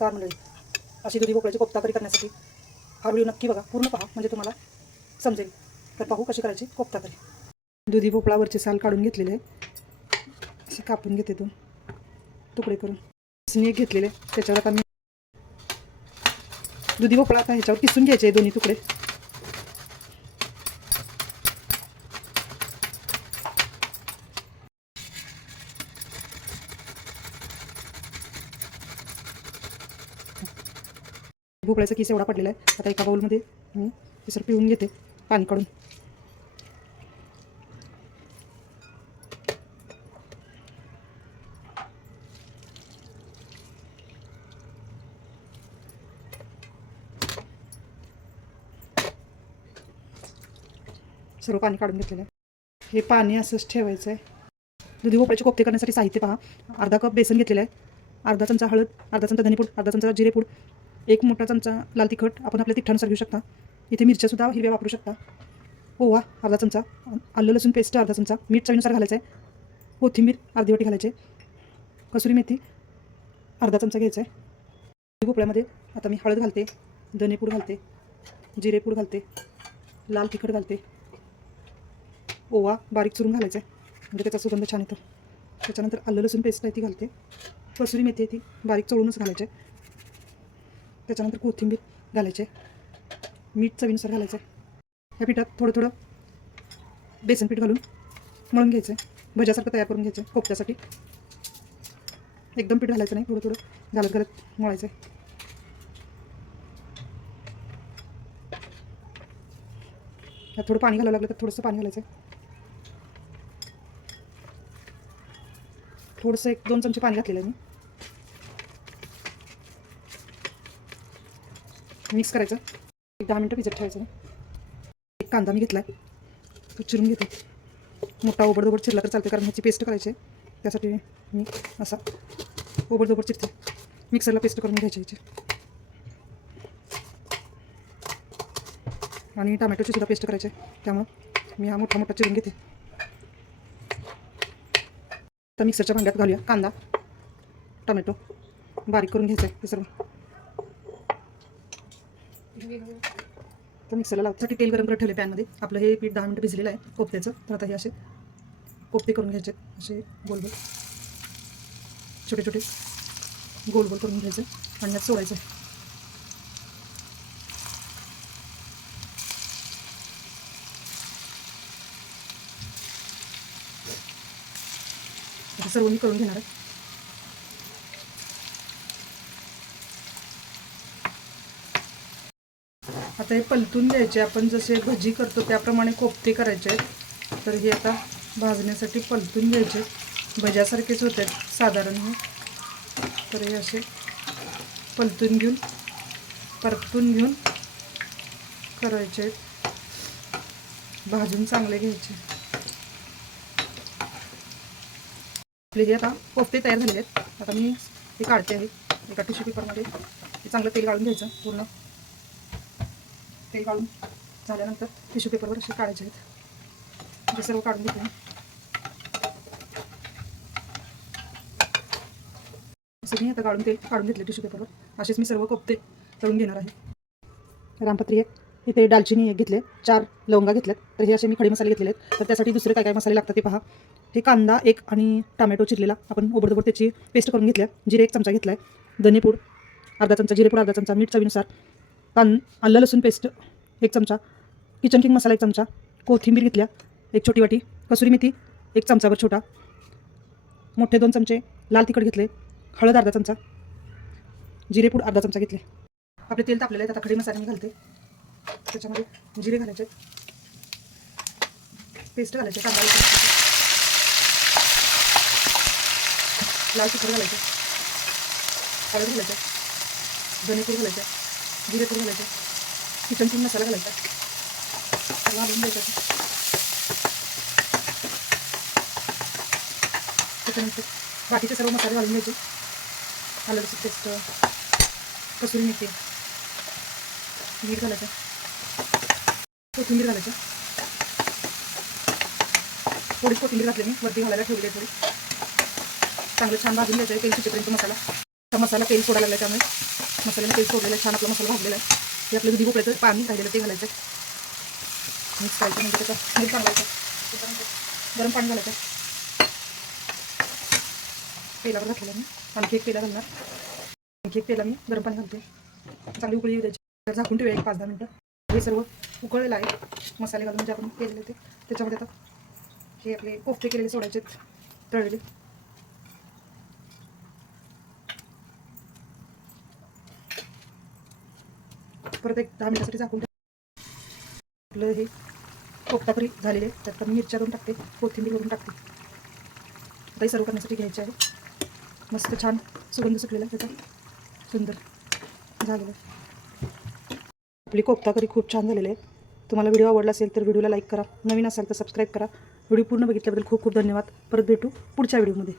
नमस्कार मंडळी. अशी दुधी भोपळ्याची कोफ्ता तरी करण्यासाठी हा व्हिडिओ नक्की बघा. पूर्ण पहा म्हणजे तुम्हाला समजेल. तर पाहू कशी करायची कोफ्ता तरी दुधी भोपळावरची साल काढून घेतलेले आहे. असे कापून घेते तू तुकडे करून. स्नेक घेतलेले त्याच्यावर आता मी दुधी भोपळा आता ह्याच्यावर किसून घ्यायचे दोन्ही तुकडे. भोपळ्याचा किस एवढा पडलेला आहे. आता एका बाऊलमध्ये मी केसर पिऊन घेते पाणी काढून सर्व पाणी काढून घेतलेलं आहे. हे पाणी असंच ठेवायचं आहे दुधी भोपळ्याचे कोफ्ते करण्यासाठी साहित्य पहा. अर्धा कप बेसन घेतलेलं आहे. अर्धा चमचा हळद अर्धा चमचा धनेपूड अर्धा चमचा जिरेपूड एक मोठा चमचा लाल तिखट आपण आपल्या तिखटानुसार घेऊ शकता. इथे मिरच्यासुद्धा हिरव्या वापरू शकता. हो ओवा अर्धा चमचा. आलं लसूण पेस्ट अर्धा चमचा. मीठ चवीनुसार घालायचं आहे कोथिंबीर अर्धी वाटी घालायचे. कसुरी मेथी अर्धा चमचा घ्यायचा आहे भोपळ्यामध्ये आता मी हळद घालते धनेपूड घालते जिरेपूड घालते लाल तिखट घालते. ओवा बारीक चुरून घालायचा आहे म्हणजे त्याचा सुगंध छान येतो. त्याच्यानंतर आलं लसूण पेस्ट आहे ती घालते. कसुरी मेथी आहे ती बारीक चोळूनच घालायचे त्याच्यानंतर कोथिंबीर घालायचे मीठ चवीनुसार घालायचं ह्या पिठात थोडं थोडं बेसन पीठ घालून मळून घ्यायचं भज्यासारखं तयार करून घ्यायचं कोपत्यासाठी एकदम पीठ घालायचं नाही थोडं थोडं घालत घालत मळायचं ह्यात थोडं पाणी घालावं लागलं तर थोडंसं पाणी घालायचं थोडंसं एक दोन चमचे पाणी घातलेलं आहे मी. मिक्स करायचं. एक दहा मिनटं भिजत ठेवायचं. एक कांदा मी घेतला आहे तो चिरून घेते. मोठा ओबडदोबड चिरला तर चालते कारण ह्याची पेस्ट करायची आहे. त्यासाठी मी असा ओबडदोबड चिरते. मिक्सरला पेस्ट करून घ्यायची याची. आणि टमॅटोची सुद्धा पेस्ट करायची आहे. त्यामुळं मी हा मोठा मोठा चिरून घेते. आता मिक्सरच्या भांड्यात घालूया कांदा टमॅटो. बारीक करून घ्यायचं आहे हे सर्व. तर मिक्सरला लावण्यासाठी तेल गरम करत ठेवले पॅनमध्ये आपलं हे पीठ दहा मिनटं भिजलेलं आहे. कोफ्त्याचं. तर आता हे असे कोफ्ते करून घ्यायचे. असे गोल गोल. छोटे छोटे. गोल गोल करून घ्यायचे. आणि यात सोडायचं आता सर्व मी करून घेणार आहे. आता हे पलटून घ्यायचे आपण जसे भजी करतो त्याप्रमाणे कोफ्ते करायचे आहेत. तर हे आता भाजण्यासाठी पलटून घ्यायचे भज्यासारखेच होते साधारण हे. तर हे असे पलतून घेऊन परतून घेऊन करायचे आहेत. भाजून चांगले घ्यायचे. आपले हे आता कोफ्ते तयार झाले आहेत आता मी हे काढते आहे. एका टिश्यू पेपरमध्ये चांगलं तेल काढून घ्यायचं पूर्ण. ते काढून झाल्यानंतर टिश्यू पेपरवर असे काढायचे आहेत. हे सर्व काढून घेते असं मी आता काढून ते काढून घेतले टिश्यू पेपरवर असेच मी सर्व कोफ्ते तळून घेणार आहे. रामपत्री एक इथे दालचिनी एक घेतले चार लवंगा घेतल्यात तर हे असे मी खडे मसाले घेतलेले आहेत. तर त्यासाठी दुसरे काय काय मसाले लागतात ते पहा. हे कांदा एक आणि टोमॅटो चिरलेला. आपण ओबडधोबड त्याची पेस्ट करून घेतल्या. जिरे एक चमचा घेतला आहे धनेपूड अर्धा चमचा जिरेपूड अर्धा चमचा मीठ चवीनुसार. कान आलं लसूण पेस्ट एक चमचा. किचन किंग मसाला एक चमचा. कोथिंबीर घेतल्या एक छोटी वाटी. कसुरी मेथी एक चमचाभर छोटा. मोठे दोन चमचे. लाल तिखट घेतले हळद अर्धा चमचा. जिरेपूड अर्धा चमचा घेतले. आपले तेल तापलेलं आहे आता खडे मसाले मी घालते. त्याच्यामध्ये जिरे घालायचे. पेस्ट घालायचे कांदा लाल तिखट घालायचे. हळद घालायचे. धनेपूड घालायचे. जिरेपूड घालायचे. किचन किंग मसाला घालायचा. त्याला घालून द्यायचा. त्याच्यानंतर बाकीचे सर्व मसाले घालून द्यायचे आलं लसूण पेस्ट कसुरी मेथी मीठ घालायचं. कोथिंबीर घालायचं. थोडी कोथिंबीर घातली मी. वरती घालायला ठेवली आहे थोडी. चांगलं छान भाजून घ्यायचं आहे. तेल सुटेपर्यंत मसाला. मसाला तेल सोडायला लागला त्यामुळे. मसाल्याने तेल सोडलेलं आहे छान आपला मसाला भाजलेला आहे. हे आपलं दुधी भोपळ्याचं पाणी राहिलेलं ते घालायचं. मिक्स करायचं म्हणजे त्याचा मीठ घालायचं. गरम पाणी घालायचं. तेलावर घातलेलं मी. आणखी एक तेला घालणार. आणखी एक तेला मी. गरम पाणी घालते चांगली उकळी येऊ द्यायची. झाकून ठेवूया एक पाच दहा मिनटं. हे सर्व उकळलेलं आहे. मसाले घालून जे आपण केलेले ते. त्याच्यामध्ये आता हे आपले कोफ्ते केलेले सोडायचे तळलेले. परत एक दहा मिनिटासाठी झाकून आपलं हे कोफ्ताकरी झालेले आहे. त्यात मी मिरच्या करून टाकते कोथिंबीर करून टाकते. आता हे सर्व करण्यासाठी घ्यायचे आहे. मस्त छान सुगंध सुटलेला आहे त्याचा. सुंदर झालेलं आहे. आपली कोफ्ताकरी खूप छान झालेली आहे. तुम्हाला व्हिडिओ आवडला असेल तर व्हिडिओला लाईक करा. नवीन असाल तर सबस्क्राईब करा. व्हिडिओ पूर्ण बघितल्याबद्दल खूप खूप धन्यवाद. परत भेटू पुढच्या व्हिडिओमध्ये.